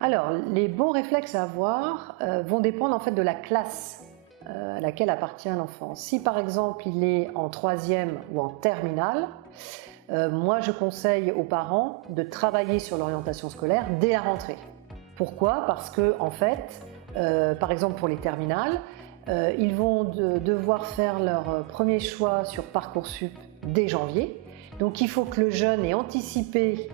Alors, les bons réflexes à avoir vont dépendre en fait de la classe à laquelle appartient l'enfant. Si par exemple il est en troisième ou en terminale, moi je conseille aux parents de travailler sur l'orientation scolaire dès la rentrée. Pourquoi? Parce que en fait, par exemple pour les terminales, ils vont devoir faire leur premier choix sur Parcoursup dès janvier. Donc il faut que le jeune ait anticipé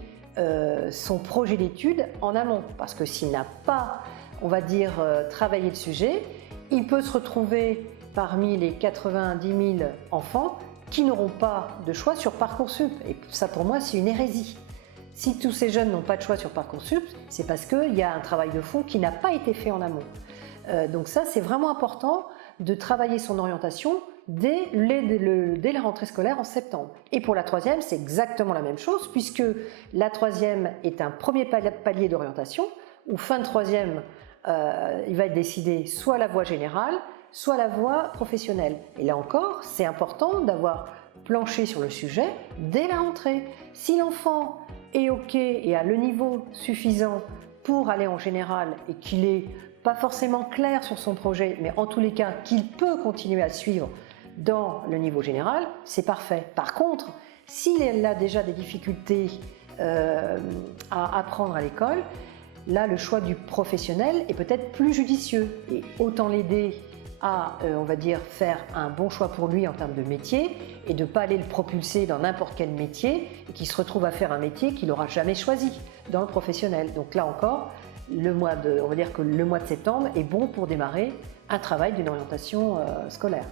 son projet d'études en amont, parce que s'il n'a pas, on va dire, travaillé le sujet, il peut se retrouver parmi les 90 000 enfants qui n'auront pas de choix sur Parcoursup. Et ça, pour moi, c'est une hérésie. Si tous ces jeunes n'ont pas de choix sur Parcoursup, c'est parce qu'il y a un travail de fond qui n'a pas été fait en amont. Donc ça, c'est vraiment important de travailler son orientation dès la rentrée scolaire en septembre. Et pour la troisième, c'est exactement la même chose, puisque la troisième est un premier palier d'orientation, où fin de troisième, il va être décidé soit la voie générale, soit la voie professionnelle. Et là encore, c'est important d'avoir planché sur le sujet dès la rentrée. Si l'enfant est OK et a le niveau suffisant pour aller en général et qu'il n'est pas forcément clair sur son projet, mais en tous les cas qu'il peut continuer à suivre dans le niveau général, c'est parfait. Par contre, s'il a déjà des difficultés à apprendre à l'école, là le choix du professionnel est peut-être plus judicieux et autant l'aider à, on va dire, faire un bon choix pour lui en termes de métier et de ne pas aller le propulser dans n'importe quel métier et qu'il se retrouve à faire un métier qu'il n'aura jamais choisi dans le professionnel. Donc là encore, on va dire que le mois de septembre est bon pour démarrer un travail d'une orientation scolaire.